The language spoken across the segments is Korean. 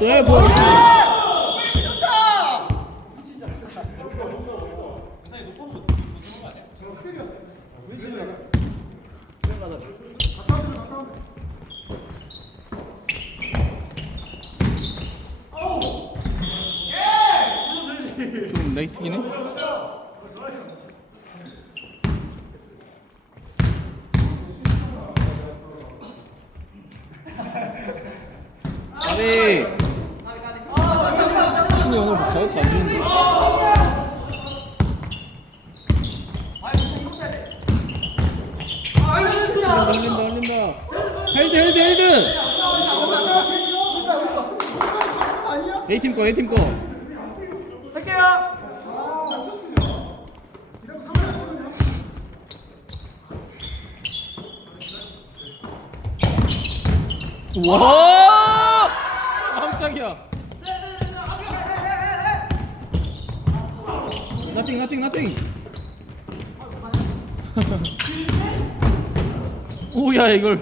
네, 뭐. 좀 레이트긴 해. 아니. 신이 오늘 뭐 자유투 안 주는데. 흘린다 흘린다. 헬드 헬드 헬드. A팀 거 A팀 거. 와! 깜짝이야. 나띵 나띵 나띵. 오야 이걸.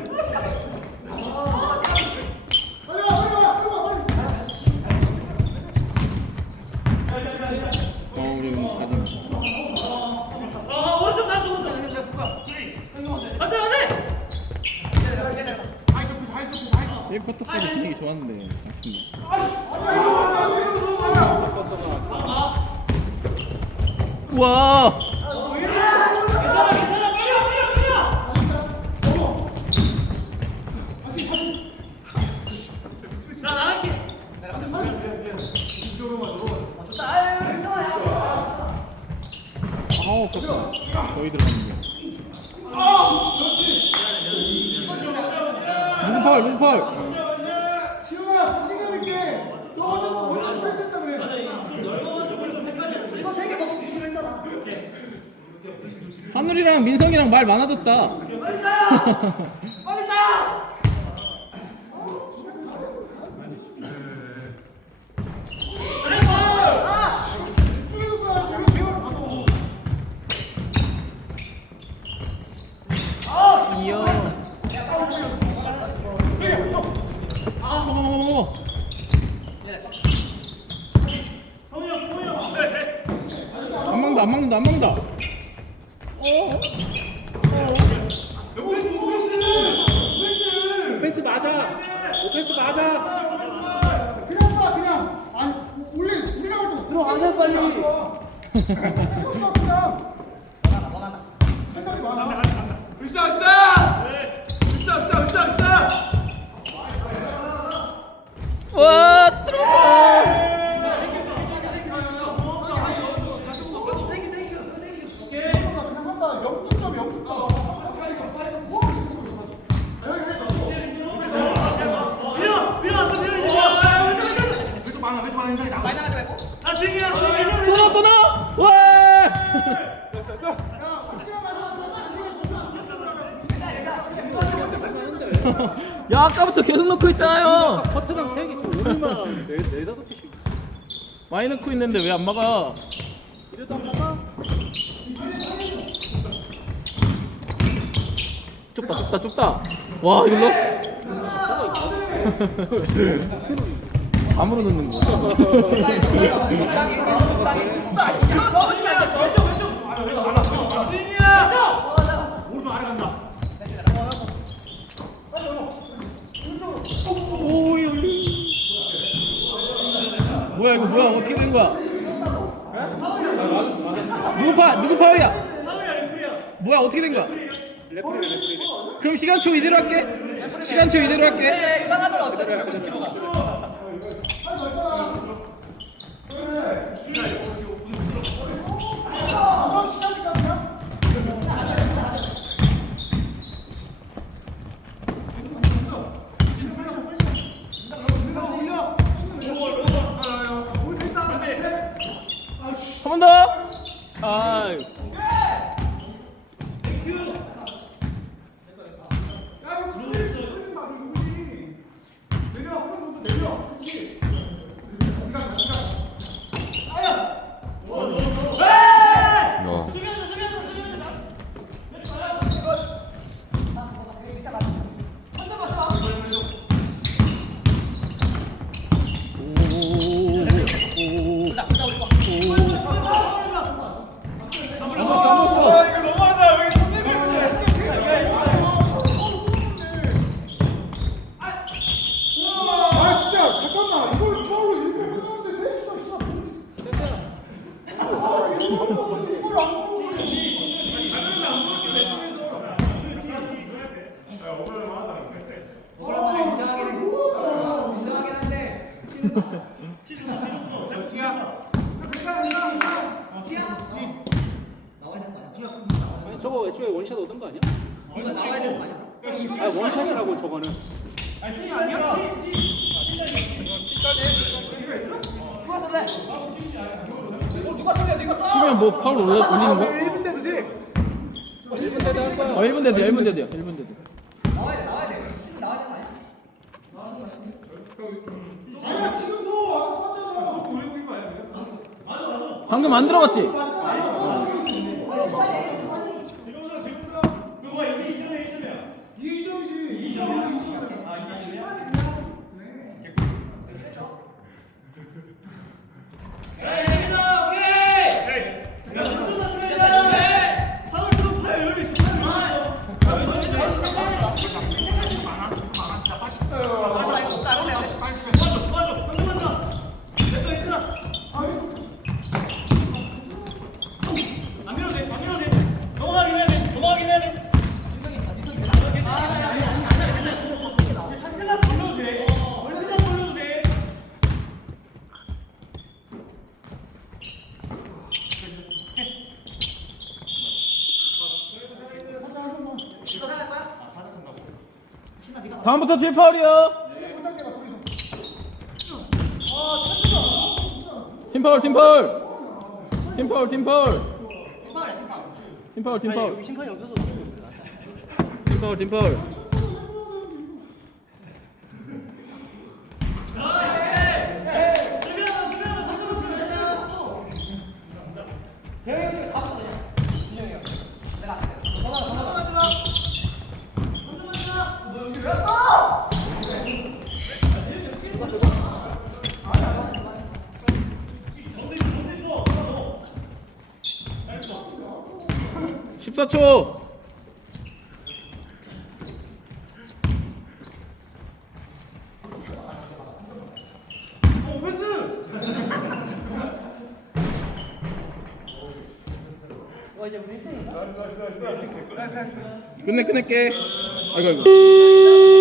와. 아우 깜짝 거의 들어갔는데. 누구 파울 누구 파울 지훈아 자신감 있게 너 어제 어제 패스했다며 이거 세개 먹고 주기로 했잖아 하늘이랑 민성이랑 말 많아졌다 빨리 싸빨 리 싸 집중해서 쏴 저기 배우를 받아 이야 안 막는다 안 막는다 안 막는다 어? 오펜스 맞아 오펜스 맞아 그냥 쏴 그냥 아니 원래 우리가 할때 들어가자 빨리 그냥 쏴 그냥 생각이 많아 으쌰 으쌰! 으쌰 으쌰 으쌰 으쌰! 와 들어가 그냥 한다 0.0 0.0 밀어! 밀어! 또 밀어 이제! 왜또 많아 왜또 많아 인상이 나? 많이 나가지 말고 아 주행이야 주행이야! 또 넣어 또 넣어 와 야 아까부터 계속 넣고 있잖아요 커트당 3개, 오늘만 4, 5개씩. 많이 넣고 있는데 왜 안 막아? 이래도 안 막아? 좁다 좁다 좁다. 와 이거 넣어 감으로 넣는 거 오른쪽 아래 간다 오이 오이 뭐야 이거 뭐야? 어떻게 된 거야? 누구 파 누구 파울이야? 뭐야 어떻게 된 거야? 그럼 시간초 이대로 할게. 시간초 이대로 할게 한번 더. 아. 저거 애초에 원샷 얻은 거 아니야? 아 원샷이라고 저거는. 그러면 뭐 파울 올려 올리는 거? 1분 되지. 어 1분 대도 1분 대도야 1분 대도. 아니야 지금 소 아까 쐈잖아. 방금 안 들어갔지? 그거 이게 2점이야 2점이야. 이점이지. 이점이야. 자, 한점 맞춰야 돼. 파울 좀 파요 여기 있어. 파울 있어. 맞아, 맞아. 한점 맞아. 됐어, 됐어. 안 밀어도 돼, 안 밀어도 돼. 넘어가긴 해야 돼, 넘어가긴 해야 돼. 살짝 돌려도 돼. 살짝 돌려도 돼. 다음부터 7 파울이야. 팀 파울 팀 파울. 팀 파울 팀 파울. 팀 파울 팀 파울. 심판이 없어서. 팀 파울 팀 파울. 십사 초 오, 패스! 끝내 끝낼게. 아이고 아이고.